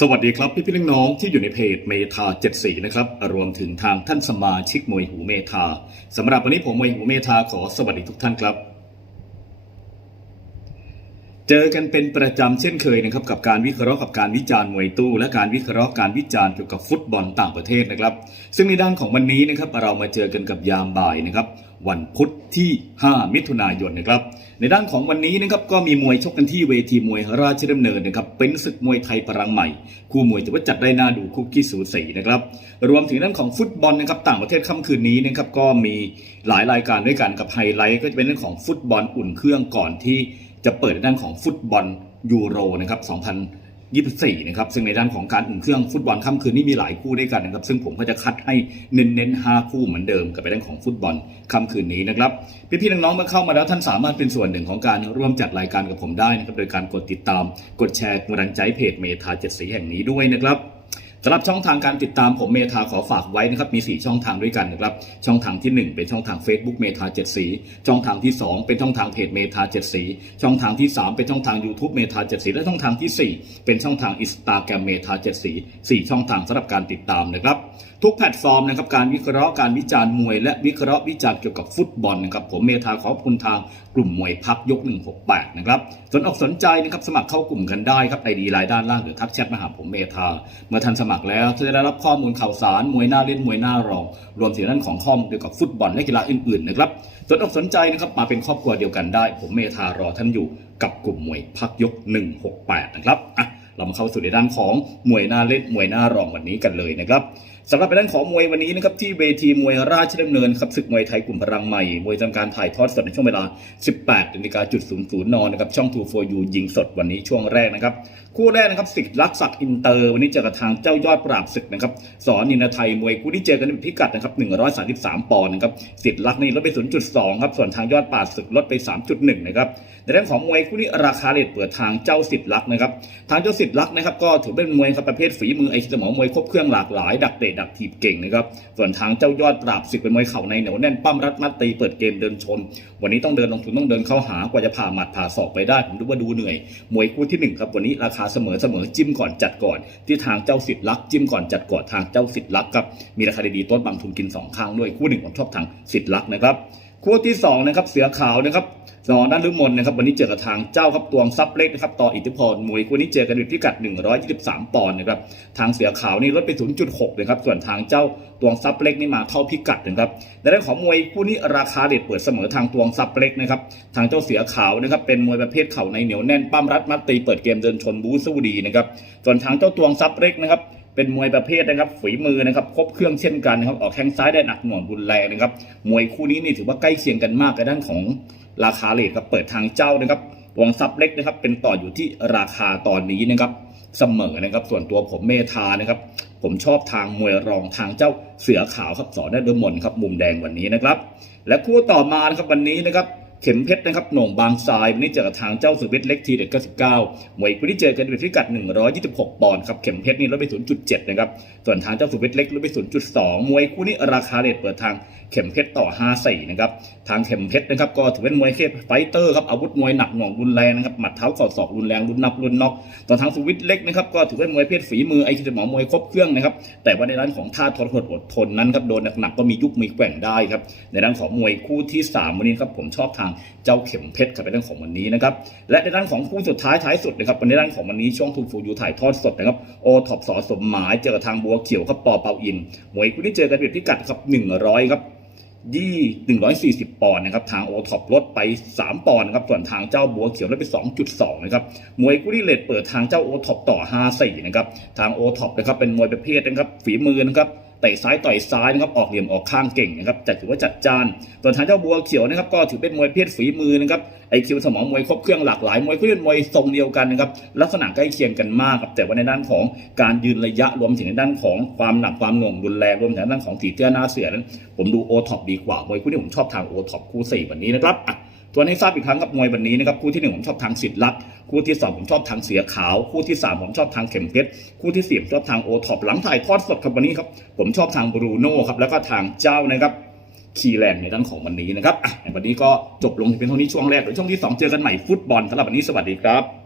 สวัสดีครับพี่พี่น้องๆที่อยู่ในเพจเมทา74นะครับรวมถึงทางท่านสมาชิกมวยหูเมทาสำหรับวันนี้ผมมวยหูเมทาขอสวัสดีทุกท่านครับ เจอกันเป็นประจำเช่นเคยนะครับกับการวิเคราะห์กับการวิจารณ์มวยตู้ และการวิเคราะห์การวิจารณ์เกี่ยวกับฟุตบอลต่างประเทศนะครับ ซึ่งในด้านของวันนี้นะครับเรามาเจอกันกับยามบ่ายนะครับ วันพุธที่ 5 มิถุนายนนะครับ ในด้านของวันนี้นะครับก็มีมวยชกกันที่เวทีมวยราชดำเนินนะครับ เป็นศึกมวยไทยพลังใหม่ คู่มวยถือว่าจัดได้น่าดูคุกกี้สูสีนะครับ รวมถึงด้านของฟุตบอลนะครับ ต่างประเทศค่ำคืนนี้นะครับก็มีหลายรายการด้วยกันกับไฮไลท์ก็จะเป็นเรื่องของฟุตบอลอุ่นเครื่องก่อนที่จะเปิดในด้านของฟุตบอลยูโรนะครับ 2 0 24นะครับซึ่งในด้านของการอุ่นเครื่องฟุตบอลค่ำคืนนี้มีหลายคู่ด้วยกันนะครับซึ่งผมก็จะคัดให้เน้นๆ5คู่เหมือนเดิมกับในด้านของฟุตบอลค่ำคืนนี้นะครับพี่ๆน้องๆเมื่อเข้ามาแล้วท่านสามารถเป็นส่วนหนึ่งของการร่วมจัดรายการกับผมได้นะครับโดยการกดติดตาม กดแชร์กำลังใจเพจเมทาเจ็ดสีแห่งนี้ด้วยนะครับ สำหรับช่องทางการติดตามผมเมธาขอฝากไว้นะครับมี 4 ช่องทางด้วยกันนะครับ ช่องทางที่ 1 เป็นช่องทาง Facebook เมธาเจ็ดสี ช่องทางที่ 2 เป็นช่องทางเพจเมธาเจ็ดสี ช่องทางที่ 3 เป็นช่องทาง YouTube เมธาเจ็ดสี และช่องทางทีสี่ 4 เป็นช่องทางอินสตาแกรมเมธาเจ็ดสีสี่ช่องทางสำหรับการติดตามนะครับ ทุกแพลตฟอร์มนะครับการวิเคราะห์การวิจารณ์มวย และวิเคราะห์วิจารณ์เกี่ยวกับฟุตบอลนะครับผมเมธาขอบคุณทางกลุ่มมวยพักยก 168 นะครับสนอกสนใจนะครับสมัครเข้ากลุ่มกันได้ครับไอดีไลน์ด้านล่างหรือทักแชทมาหาผมเมธาเมื่อท่านสมัครแล้วจะได้รับข้อมูลข่าวสารมวยหน้าเล่นมวยหน้ารอง รวมถึงด้านของข้อมูลเกี่ยวกับฟุตบอลและกีฬาอื่นๆนะครับสนอกสนใจนะครับมาเป็นครอบครัวเดียวกันได้ ผมเมธารอท่านอยู่กับกลุ่มมวยพักยก 168 นะครับอะเรามาเข้าสู่ในด้านของมวยหน้าเล่นมวยหน้ารองวันนี้กันเลยนะครับ สำหรับในด้านของมวยวันนี้นะครับที่เวทีมวยราชดำเนินครับศึกมวยไทยกลุ่มพลังใหม่ มวยทำการถ่ายทอดสดในช่วงเวลา 18นาฬิกาจุดศูนย์ศูนย์นนะครับช่อง 2 for you ยิงสดวันนี้ช่วงแรกนะครับ คู่แรกนะครับสิทธิ์รักศักดิ์อินเตอร์ วันนี้เจอกับทางเจ้ายอดปราบศึกนะครับสอนนินไทยมวยคู่ที่เจอกันในพิกัดนะครับ133 ปอนด์นะครับสิทธิ์รักนี่ลดไป 0.2ครับส่วนทางยอดปราบศึกลดไป 3.1นะครับในเรื่องของมวยคู่นี้ราคาเลทเปิดทางเจ้าสิทธิ์รักนะครับทางเจ้าสิทธิ์รักนะครับก็ถือเป็นมวยครับประเภทฝีมือไอ้สมองมวยครบเครื่องหลากหลายดักเตะดักถีบเก่งนะครับส่วนทางเจ้ายอดปราบศึกเป็นมวยเข่าในเหนียวแน่นปั้มรัดมัดตีเปิดเกมเดินชน วันนี้ต้องเดินลงทุนต้องเดินเข้าหากว่าจะผ่าหมัดผ่าศอกไปได้ผมดูว่าดูเหนื่อย มวยคู่ที่หนึ่งครับวันนี้ราคาเสมอเสมอจิ้มก่อนจัดก่อน ที่ทางเจ้าสิทธิ์รักจิ้มก่อนจัดก่อนทางเจ้าสิทธิ์รักครับมีราคาดีๆต้นบางทุนกินสองข้างด้วยคู่หนึ่งผมชอบทางสิทธิ์รักนะครับ คู่ที่สองนะครับเสือขาวนะครับสองด้านลุมนนะครับวันนี้เจอกับทางเจ้าครับตวงซับเล็กนะครับต่ออิทธิพรมวยคู่นี้เจอกันในพิกัด 123 ปอนด์นะครับทางเสือขาวนี่ลดไป 0.6นะครับส่วนทางเจ้าตวงซับเล็กนี่มาเท่าพิกัดนะครับในเรื่องของมวยคู่นี้ราคาเด็ดเปิดเสมอทางตวงซับเล็กนะครับทางเจ้าเสือขาวนะครับเป็นมวยประเภทเข่าในเหนียวแน่นปั้มรัดมัดตีเปิดเกมเดินชนบูสู้ดีนะครับส่วนทางเจ้าตวงซับเล็กนะครับ เป็นมวยประเภทนะครับฝีมือนะครับครบเครื่องเช่นกันนะครับออกแข้งซ้ายได้หนักหน่วงรุนแรงนะครับมวยคู่นี้นี่ถือว่าใกล้เคียงกันมากในด้านของราคาเลทครับเปิดทางเจ้านะครับวงซับเล็กนะครับเป็นต่ออยู่ที่ราคาตอนนี้นะครับเสมอนะครับส่วนตัวผมเมธานะครับผมชอบทางมวยรองทางเจ้าเสือขาวครับสอนได้ดมนครับมุมแดงวันนี้นะครับ และคู่ต่อมานะครับวันนี้นะครับ เข็มเพชรนะครับโหน่งบางทรายวันนี้เจอกับทางเจ้าสุวิทย์เล็กทีเด็ด99มวยคู่ที่เจอกันเป็นพิกัด126ปอนด์ครับเข็มเพชรนี่ลดไป0.7นย์จุดเจ็ดนะครับส่วนทางเจ้าสุวิทย์เล็กลดไป0.2มวยคู่นี้ราคาเลทเปิดทางเข็มเพชรต่อ54นะครับทางเข็มเพชรนะครับก็ถือเป็นมวยเคไฟเตอร์ครับอาวุธมวยหนักหน่วงรุนแรงนะครับหมัดเท้าสอดศอกรุนแรงรุนนับรุนน็อกส่วนทางสุวิทย์เล็กนะครับก็ถือเป็นมวยเพศฝีมือไอ้ที่หมอมวยครบเครื่องนะครับแต่ว่าในด้านของท่าทรหดอดทนนั้นครับโดนหนักๆก็มียุบมีแกว่งได้ครับในด้านของมวยคู่ที่สามวันนี้ครับผมชอบทางเจ้าเข็มเพชรครับในด้านของวันนี้นะครับและในด้านของคู่สุดท้ายท้ายสุดนะครับในด้านของวันนี้ช่องทูฟูยูถ่ายทอดสดนะครับโอท็อปสอสมหมายเจอกับทางบัวเขียวครับปอเปาอินมวยคู่ที่เจอกันเป็นพิกัดครับ100ครับยี่หนึ่งร้อยสี่สิบปอนด์นะครับทางโอท็อปลดไป3ปอนด์นะครับส่วนทางเจ้าบัวเขียวลดไป2.2นะครับมวยกู้ที่เลทเปิดทางเจ้าโอท็อปต่อ5-4นะครับทางโอท็อปนะครับเป็นมวยประเภทนะครับฝีมือนะครับ เตะซ้ายต่อยซ้ายนะครับออกเหลี่ยมออกข้างเก่งนะครับจัดถือว่าจัดจานส่วนทางเจ้าบัวเขียวนะครับก็ถือเป็นมวยเพศฝีมือนะครับไอคิวสมองมวยครบเครื่องหลากหลายมวยก็เป็นมวยทรงเดียวกันนะครับลักษณะใกล้เคียงกันมากครับแต่ว่าในด้านของการยืนระยะรวมถึงในด้านของความหนักความหน่วงรุนแรงรวมถึงในด้านของถีเตี้ยหน้าเสือนั้นผมดูโอท็อปดีกว่ามวยคู่นี้ผมชอบทางโอท็อปคู่สี่วันนี้นะครับ ตัวให้ทราบอีกครั้งกับมวยวันนี้นะครับคู่ที่หนึ่งผมชอบทางสิทธิ์ลัตคู่ที่สองผมชอบทางเสียขาว คู่ที่สามผมชอบทางเข็มเพชรคู่ที่สี่ผมชอบทางโอท็อปหลังถ่ายทอดสดครับวันนี้ครับผมชอบทางบรูโน่ครับแล้วก็ทางเจ้านะครับคีแลนด์ในด้านของวันนี้นะครับอะวันนี้ก็จบลงเพียงเท่านี้ช่วงแรกเดี๋ยวช่วงที่สองเจอกันใหม่ฟุตบอลสำหรับวันนี้สวัสดีครับ